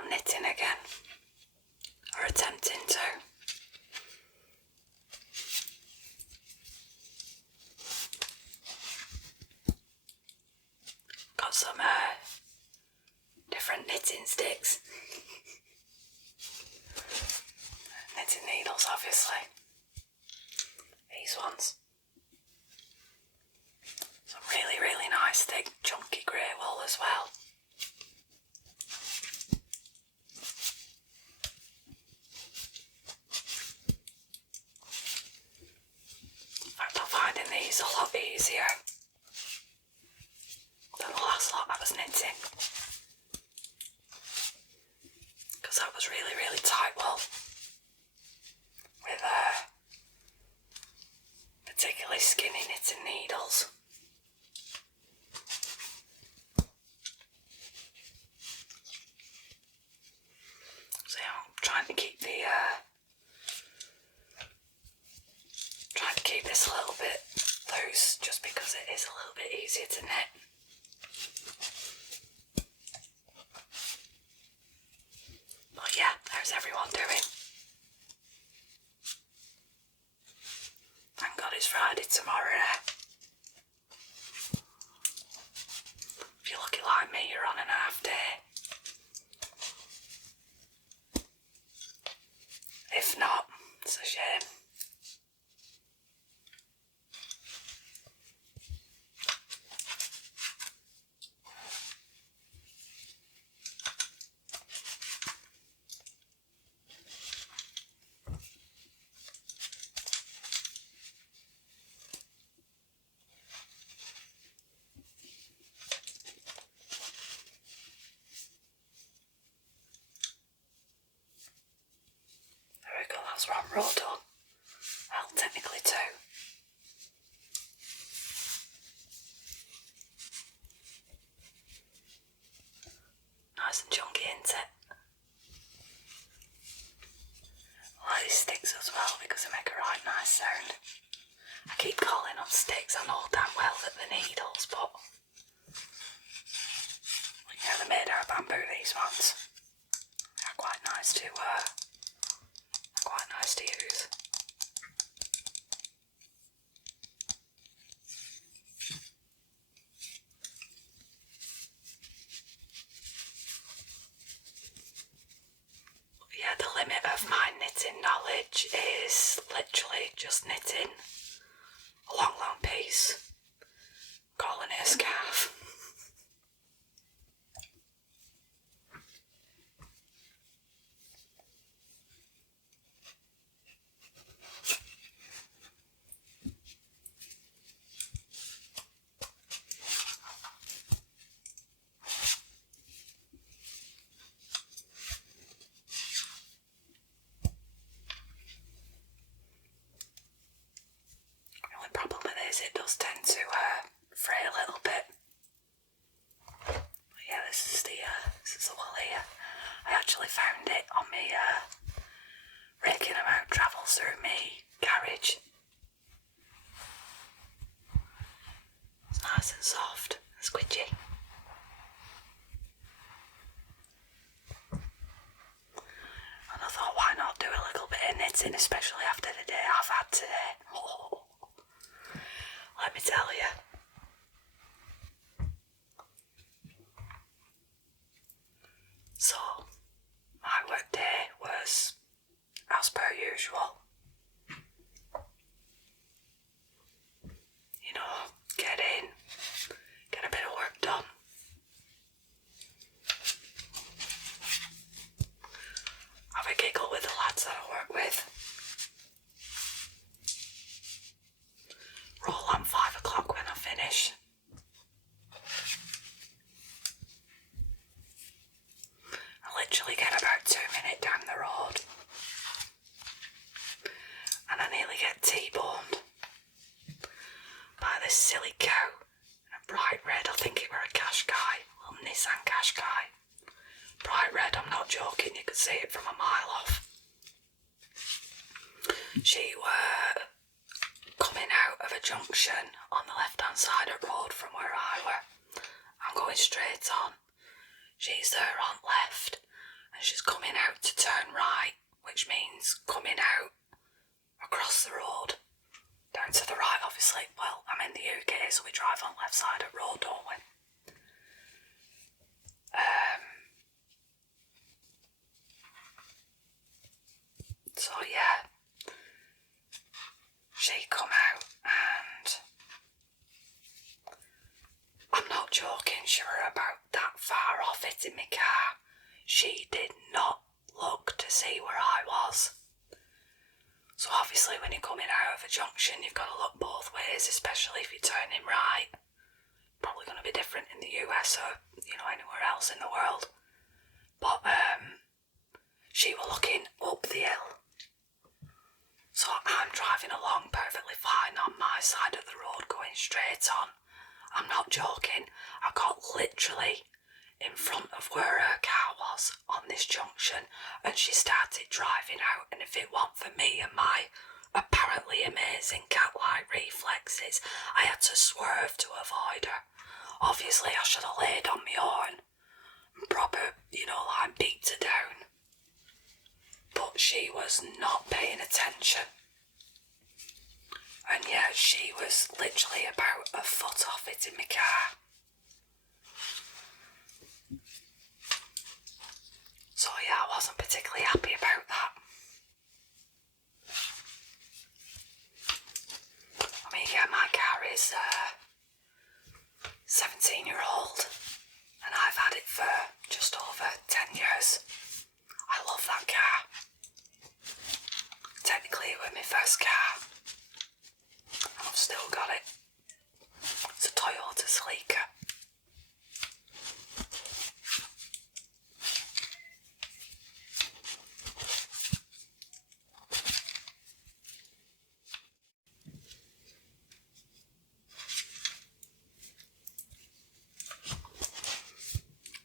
I'm knitting again, or attempting to. Got some different knitting sticks. Knitting needles, obviously. These ones. Some really, really nice, thick, chunky grey wool as well. In fact, I'm finding these a lot easier than the last lot I was knitting, because that was really, really tight wool with particularly skinny knitting needles. So yeah, I'm trying to keep this a little bit loose, just because it is a little bit easier to knit. But yeah, how's everyone doing? Thank God it's Friday tomorrow. If you're lucky like me, you're on an half day. If not, it's a shame. There we go, that's one row done. Well, technically two. Nice and chunky, isn't it? I like these sticks as well because they make a right nice sound. I keep calling on sticks, I know damn well that they're needles, but you know, they're made out of bamboo, these ones. They're quite nice to use. Yeah, the limit of my knitting knowledge is literally just knitting a long, long piece, calling it a scarf. The only problem with it is it does tend to fray a little bit. But yeah, this is the wool here. I actually found it on me raking them out travels through me garage. It's nice and soft and squidgy. And I thought, why not do a little bit of knitting, especially after the day I've had today. Oh, let me tell you. So, my work day was as per usual. You know, get in, get a bit of work done. Have a giggle with the lads that I work with. Roll on 5 o'clock when I finish. I literally get about 2 minutes down the road. And I nearly get T-boned by this silly cow in a bright red, I think it were a Qashqai, a little Nissan Qashqai. Bright red, I'm not joking, you could see it from a mile off. She were coming out of a junction on the left hand side of the road from where I were. I'm going straight on. She's there on left and she's coming out to turn right, which means coming out across the road, down to the right obviously. Well, I'm in the UK, so we drive on left side of road, don't we? So yeah, she come out and I'm not joking, she were about that far off it in my car. She did not look to see where I was. So obviously when you're coming out of a junction, you've got to look both ways, especially if you're turning right. Probably going to be different in the US or, anywhere else in the world. But she were looking up the hill. So I'm driving along perfectly fine on my side of the road, going straight on. I'm not joking. I got literally in front of where her car was on this junction, and she started driving out, and if it weren't for me and my apparently amazing cat-like reflexes, I had to swerve to avoid her. Obviously I should have laid on my horn and proper, like beat her down. But she was not paying attention. And yeah, she was literally about a foot off it in my car. So yeah, I wasn't particularly happy about that. I mean, yeah, my car is 17-year-old, and I've had it for just over 10 years. I love that car. Technically, it was my first car, and I've still got it. It's a Toyota Sleeker.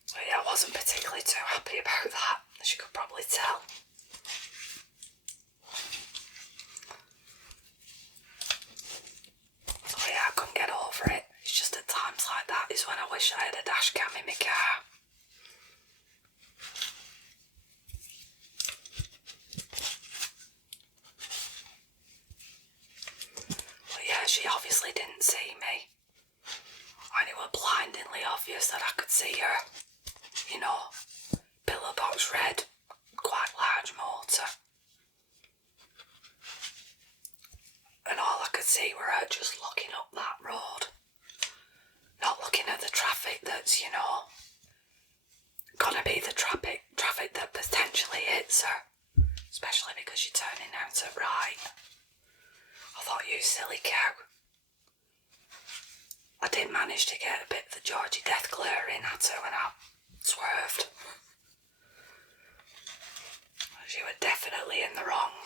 So yeah, I wasn't particularly too happy about that, as you could probably tell. So yeah, I couldn't get over it. It's just at times like that is when I wish I had a dash cam in my car. But yeah, she obviously didn't see me. And it was blindingly obvious that I could see her. Pillar box red, quite large motor. And all I could see were her just looking up that road. Not looking at the traffic that's, gonna be the traffic that potentially hits her. Especially because you're turning out to right. I thought, you silly cow. I did manage to get a bit of the Georgie death glare in at her when I swerved. She was definitely in the wrong.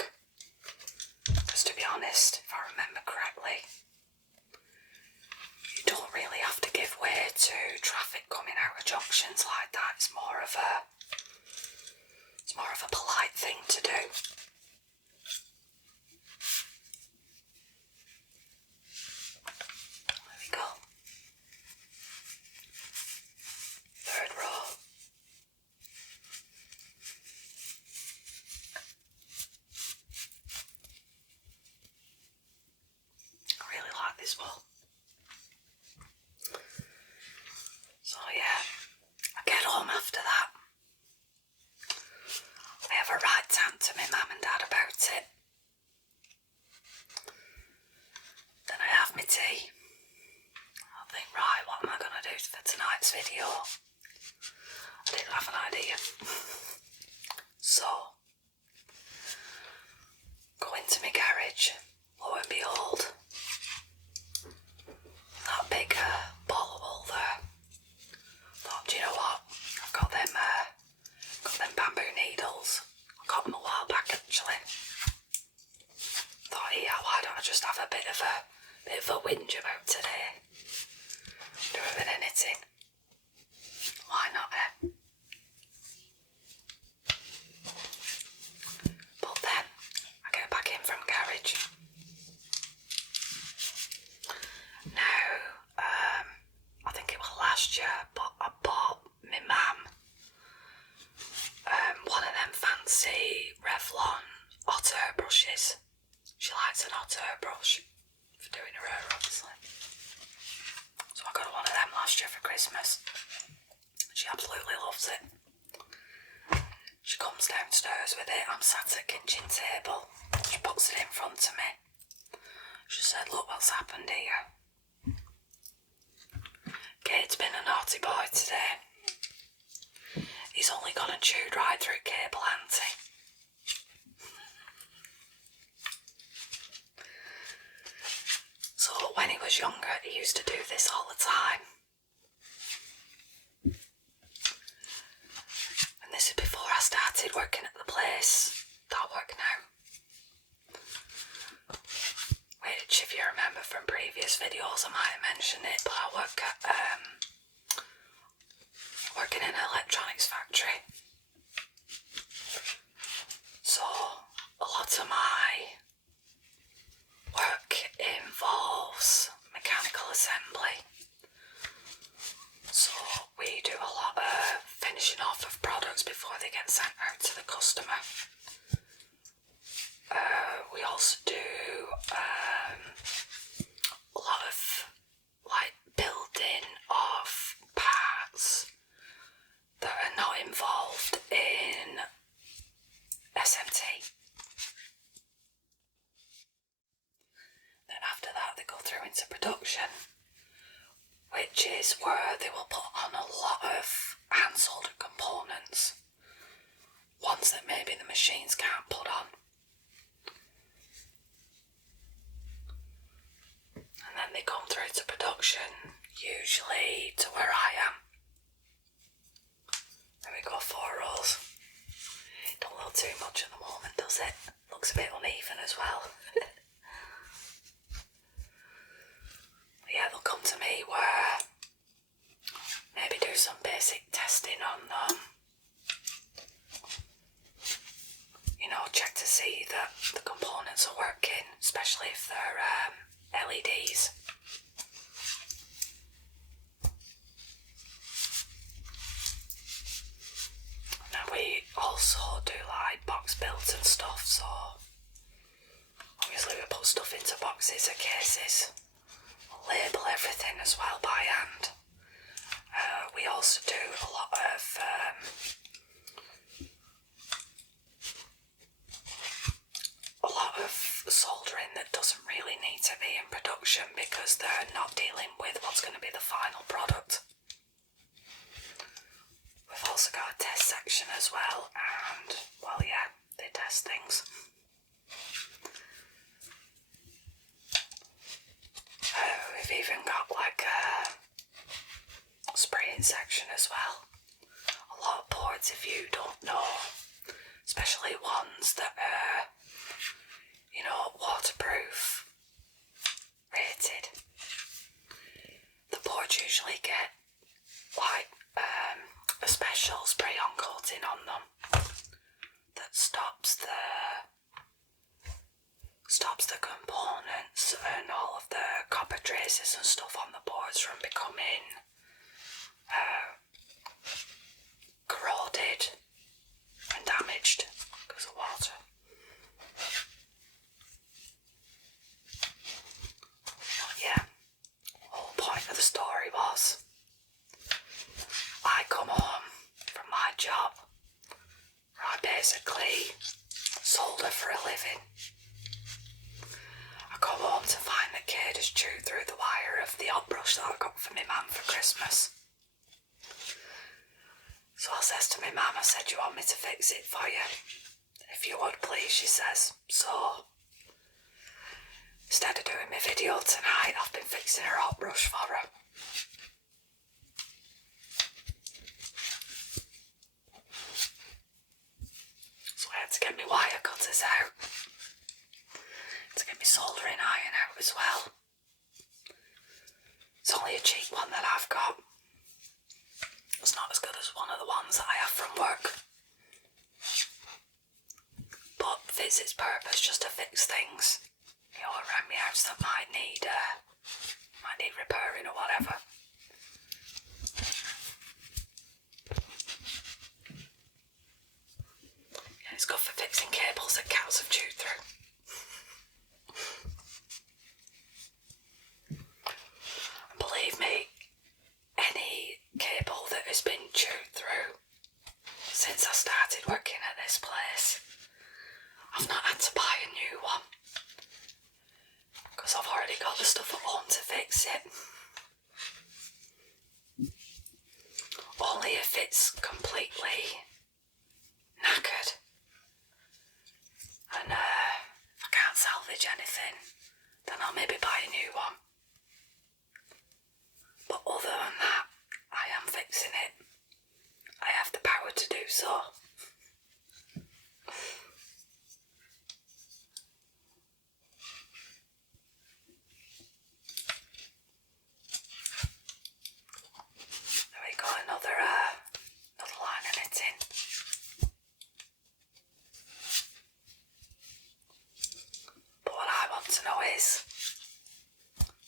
Because to be honest, if I remember correctly, you don't really have to give way to traffic coming out of junctions like that. It's more of a polite thing to do. There we go. Third row. I really like this wall. So yeah, I get home after that. I have a right rant to my mum and dad about it. Then I have my tea. I think, right, what am I going to do for tonight's video? I didn't have an idea. So, go into my garage, lo and behold, that big ball of wool there. Thought, do you know what? I've got them bamboo needles. I got them a while back actually. Thought, yeah, why don't I just have a bit of a whinge about today? Do a bit of knitting. Why not, eh? But then I get back in from garage. Now, I think it was last year, but I bought my mum loves it. She comes downstairs with it. I'm sat at the kitchen table. She puts it in front of me. She said, look what's happened here. Kate's been a naughty boy today. He's only gone and chewed right through cable, Auntie. So when he was younger, he used to do this all the time. And this is before I started working at the place that I work now. Which, if you remember from previous videos, I might have mentioned it, but I work at, working in an electronics factory. So, a lot of my work involves mechanical assembly. So, we do a lot of finishing off of products before they get sent out to the customer. We also do a lot of like building of parts that are not involved in SMT. Then after that they go through into production, which is where they will put on a lot of hand soldered components, ones that maybe the machines can't put on. And then they come through to production, usually to where I am. There we go, 4 rows. Don't look too much at the moment, does it? Looks a bit uneven as well. Yeah, they'll come to me where maybe do some basic testing on them. You know, check to see that the components are working, especially if they're LEDs. Now we also do like box builds and stuff, so obviously we put stuff into boxes or cases, label everything as well by hand. We also do a lot of soldering that doesn't really need to be in production because they're not dealing with what's going to be the final product. We've also got a test section as well, and well, yeah, they test things. We've even got like a spraying section as well. A lot of boards, if you don't know, especially ones that are, you know, waterproof rated, the boards usually get like a special spray-on coating on them that stops the components and all of the copper traces and stuff on the boards from becoming corroded and damaged because of water. But yeah, the whole point of the story was I come home from my job where I basically solder for a living. I come home to find that Kate has chewed through the wire of the hot brush that I got for my mum for Christmas. So I says to my mum, I said, do you want me to fix it for you? If you would please, she says. So instead of doing my video tonight, I've been fixing her hot brush for her. So I had to get my wire cutters out, to get my soldering iron out as well. It's only a cheap one that I've got. It's not as good as one of the ones that I have from work, but fits its purpose just to fix things, you know, around my house that might need repairing or whatever. Yeah, it's good for fixing cables that cows have chewed through. And believe me, any cable that has been chewed through so. There we go, another line of knitting. But what I want to know is,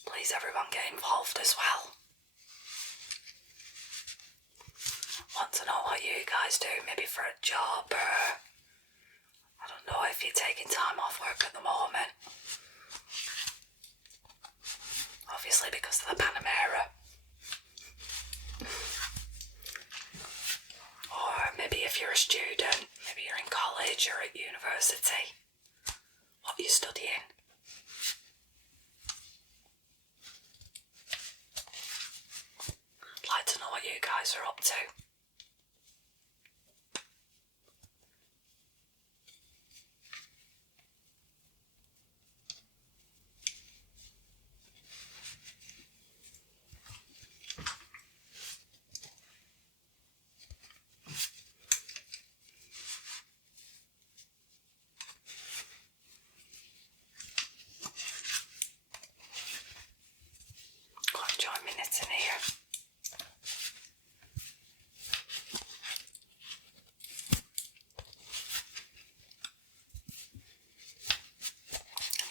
please everyone get involved as well. Want to know what you guys do, maybe for a job, or I don't know if you're taking time off work at the moment. Obviously because of the Panamera. Or maybe if you're a student, maybe you're in college or at university. What are you studying? I'd like to know what you guys are up to. Quite enjoying my knitting here.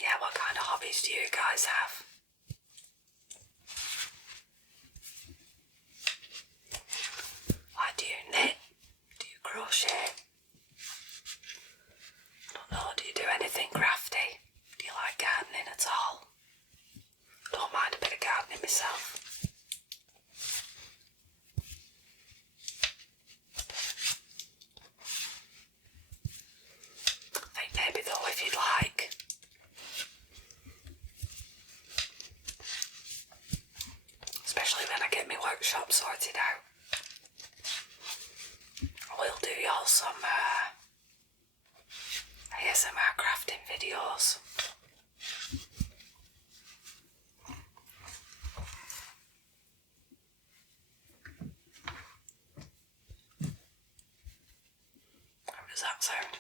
Yeah, what kind of hobbies do you guys have? Like, do you knit? Do you crochet? I don't know, do you do anything crafty? Do you like gardening at all? Don't mind a bit of gardening myself. I think maybe though, if you'd like, especially when I get my workshop sorted out, I will do y'all some ASMR crafting videos. How does that sound?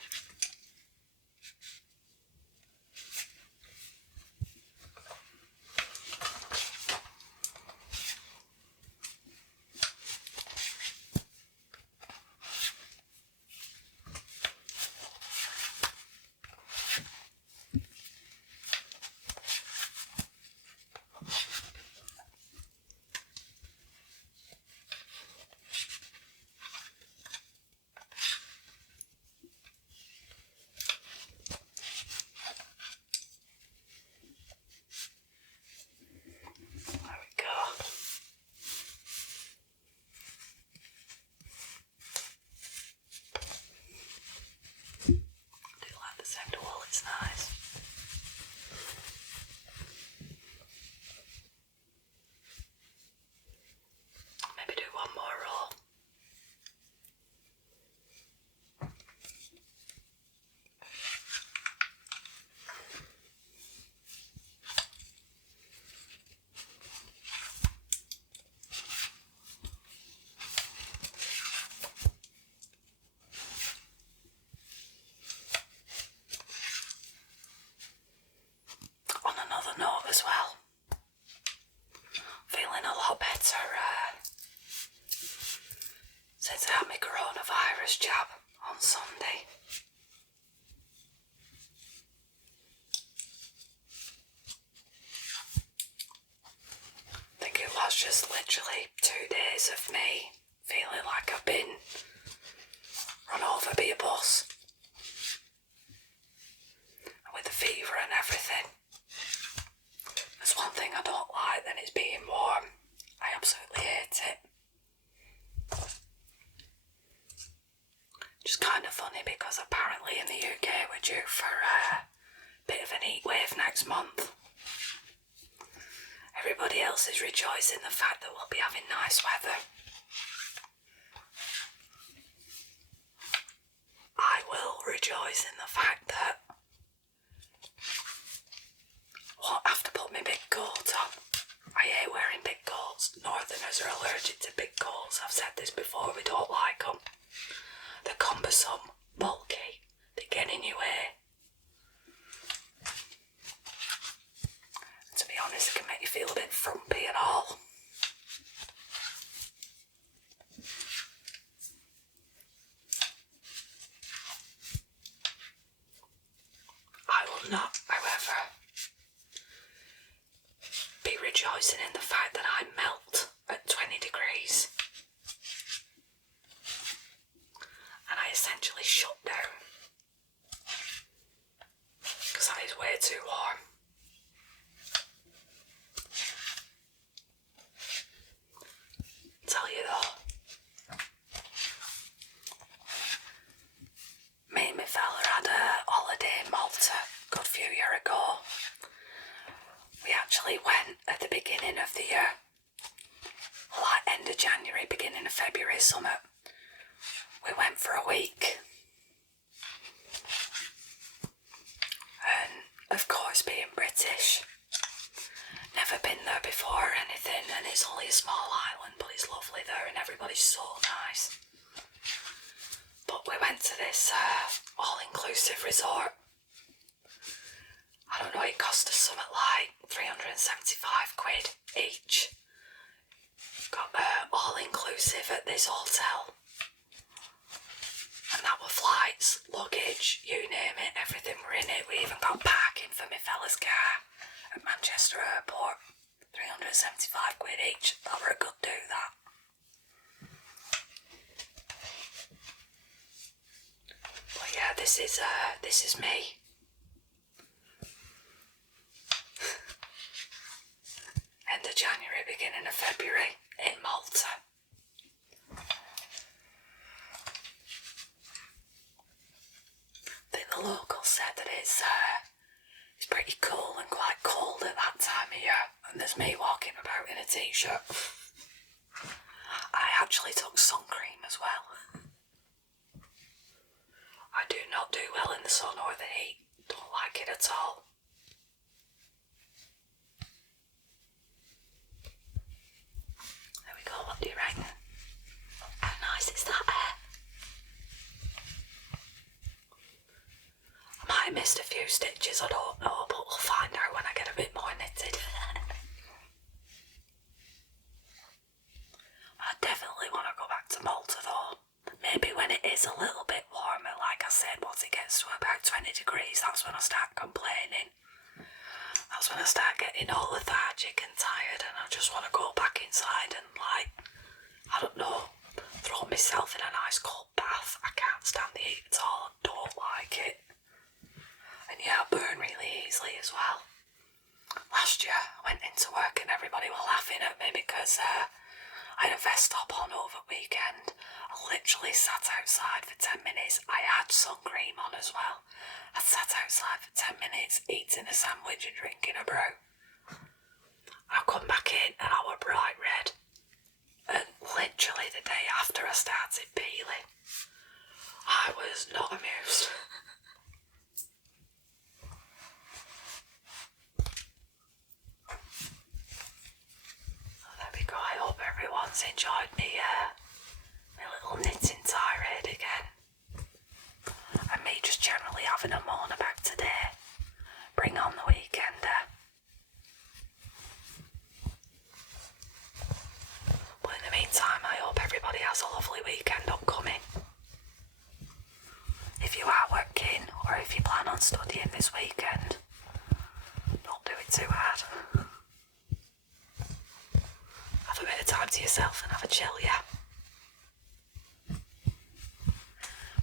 As well, feeling a lot better since I had my coronavirus jab on Sunday. I think it was just literally 2 days of me feeling like I've been run over by a bus, and with the fever and everything. There's one thing I don't like, then it's being warm. I absolutely hate it. Just kind of funny because apparently in the UK we're due for a bit of an heat wave next month. Everybody else is rejoicing the fact that we'll be having nice weather. I will rejoice in the fact that I won't have to put my big coat on. I hate wearing big coats. Northerners are allergic to big coats. I've said this before, we don't like them. for some bulky to get in your way. To be honest, it can make you feel a bit frumpy and all. I will not, however, be rejoicing in the fact that I melt at 20 degrees. And I essentially shut down. Because that is way too warm. Tell you though, me and my fella had a holiday in Malta a good few years ago. We actually went at the beginning of the year, like end of January, beginning of February, summer. We went for a week. And of course, being British, never been there before or anything, and it's only a small island, but it's lovely there and everybody's so nice. But we went to this all-inclusive resort. I don't know, it cost us something like 375 quid each. Got all-inclusive at this hotel. And that were flights, luggage, you name it, everything were in it. We even got parking for my fella's car at Manchester Airport. 375 quid each. That were a good do, that. But yeah, this is me. End of January, beginning of February in Malta. I think the locals said that it's pretty cool and quite cold at that time of year, and there's me walking about in a t-shirt. I actually took sun cream as well. I do not do well in the sun or the heat. Don't like it at all. There we go, what do you reckon? How nice is that air? I might have missed a few stitches, I don't know, but we'll find out when I get a bit more knitted. I definitely want to go back to Malta though. Maybe when it is a little bit warmer, like I said, once it gets to about 20 degrees, that's when I start complaining. That's when I start getting all lethargic and tired, and I just want to go back inside and, like, I don't know, throw myself in a nice cold bath. I can't stand the heat at all, I don't like it. And yeah, I burn really easily as well. Last year I went into work and everybody were laughing at me because I had a vest top on over weekend. I literally sat outside for 10 minutes. I had sun cream on as well. I sat outside for 10 minutes eating a sandwich and drinking a brew. I come back in and I were bright red. And literally the day after I started peeling, I was not amused. There we go, I hope everyone's enjoyed me my little knitting tirade again. And me just generally having a moan about today. Bring on the weekender. But in the meantime, I hope everybody has a lovely weekend upcoming. If you are working or if you plan on studying this weekend, don't do it too hard. Have a bit of time to yourself and have a chill, yeah?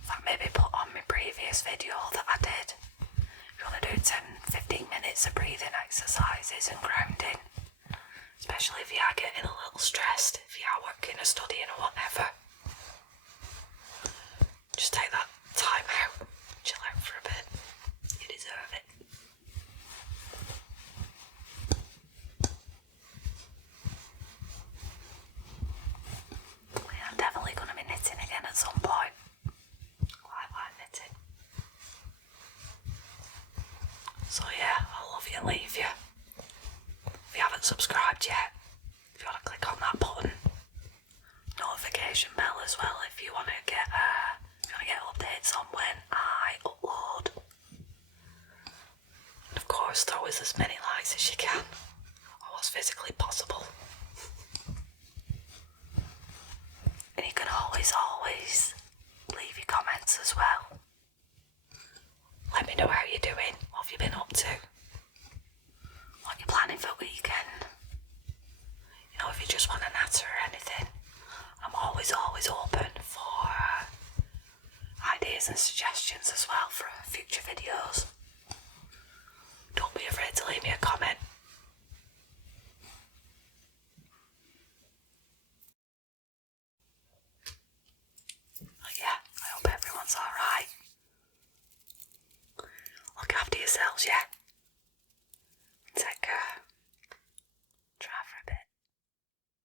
That maybe put on my previous video that I did. If you want to do 10-15 minutes of breathing exercises and grounding, especially if you are getting a little stressed, if you are working or studying or whatever, just take that time out, chill out for a bit. You deserve it. I'm definitely going to be knitting again at some point. Quite like knitting. So yeah, I'll love you and leave you. If you haven't subscribed yet, if you want to click on that button, notification ideas and suggestions as well for future videos. Don't be afraid to leave me a comment. But yeah, I hope everyone's alright. Look after yourselves, yeah?